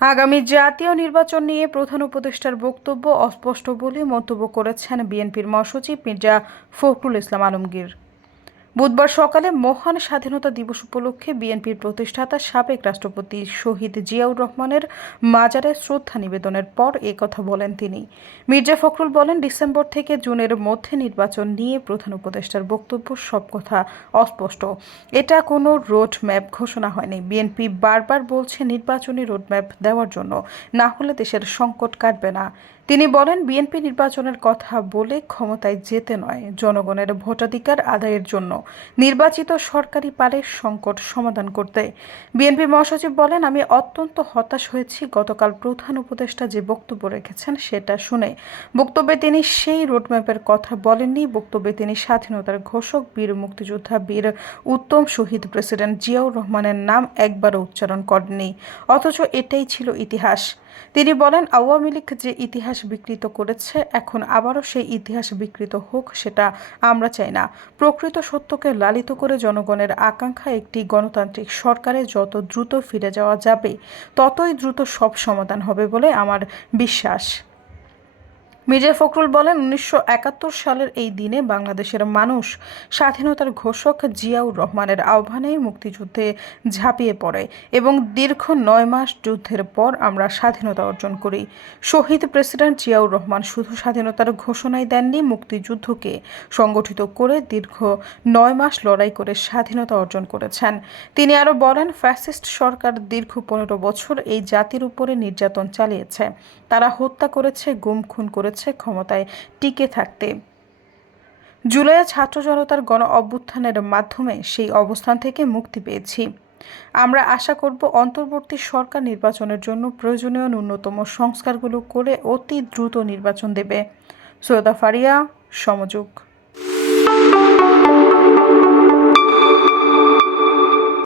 আগামী জাতীয় নির্বাচন নিয়ে প্রধান উপদেষ্টার বক্তব্য অস্পষ্ট বলে মন্তব্য করেছেন বিএনপির মহাসচিব মির্জা ফখরুল ইসলাম আলমগীর। বুধবার সকালে মহান স্বাধীনতা দিবস উপলক্ষে বিএনপির প্রতিষ্ঠাতা সাবেক রাষ্ট্রপতি শহীদ জিয়াউর রহমানের মাজারে শ্রদ্ধা নিবেদনের পর কথা বলেন তিনি। মির্জা ফখরুল বলেন, ডিসেম্বর থেকে জুনের মধ্যে নির্বাচন নিয়ে প্রধান উপদেষ্টার বক্তব্য সব কথা অস্পষ্ট। এটা কোনো রোড ম্যাপ ঘোষণা হয়নি। বিএনপি বারবার বলছে নির্বাচনী রোডম্যাপ দেওয়ার জন্য। না হলে দেশের সংকট কাটবে না। তিনি বলেন, বিএনপি নির্বাচনের কথা বলে ক্ষমতায় যেতে নয়। জনগণের ভোটাধিকার আদায়ের জন্য নির্বাচিত সরকারি পারে সংকট সমাধান করতে। বিএনপি মহাসচিব বলেন, আমি অত্যন্ত হতাশ হয়েছি। গতকাল প্রধান উপদেষ্টা যে বক্তব্য রেখেছেন সেটা শুনে বক্তব্যে তিনি সেই রোডম্যাপের কথা বলেননি। বক্তব্যে তিনি স্বাধীনতার ঘোষক, বীর মুক্তিযোদ্ধা, বীর উত্তম শহীদ প্রেসিডেন্ট জিয়াউর রহমানের নাম একবারও উচ্চারণ করেননি। অথচ এটাই ছিল ইতিহাস। তিনি বলেন, আওয়ামী লীগ যে ইতিহাস বিকৃত করেছে, এখন আবারও সেই ইতিহাস বিকৃত হোক সেটা আমরা চাই না। প্রকৃত সত্যকে লালিত করে জনগণের আকাঙ্ক্ষা একটি গণতান্ত্রিক সরকারে যত দ্রুত ফিরে যাওয়া যাবে, ততই দ্রুত সব সমাধান হবে বলে আমার বিশ্বাস। মির্জা ফখরুল বলেন, উনিশশো একাত্তর সালের এই দিনে বাংলাদেশের মানুষ স্বাধীনতার ঘোষক জিয়াউর রহমানের আহ্বানে মুক্তিযুদ্ধে ঝাঁপিয়ে পড়ে এবং দীর্ঘ নয় মাস যুদ্ধের পর আমরা স্বাধীনতা অর্জন করি। শহীদ প্রেসিডেন্ট জিয়াউর রহমান শুধু স্বাধীনতার ঘোষণাই দেননি, মুক্তিযুদ্ধকে সংগঠিত করে দীর্ঘ নয় মাস লড়াই করে স্বাধীনতা অর্জন করেছেন। তিনি আরও বলেন, ফ্যাসিস্ট সরকার দীর্ঘ পনেরো বছর এই জাতির উপরে নির্যাতন চালিয়েছে। তারা হত্যা করেছে, গুম খুন করেছে ক্ষমতায় টিকে থাকতে। জুলাইয়ে ছাত্র জনতার গণ অভ্যুত্থানের মাধ্যমে সেই অবস্থান থেকে মুক্তি পেয়েছি। আমরা আশা করব অন্তর্বর্তী সরকার নির্বাচনের জন্য প্রয়োজনীয় ন্যূনতম সংস্কারগুলো করে অতি দ্রুত নির্বাচন দেবে। সৈয়দা ফারিয়া, সমযোগ।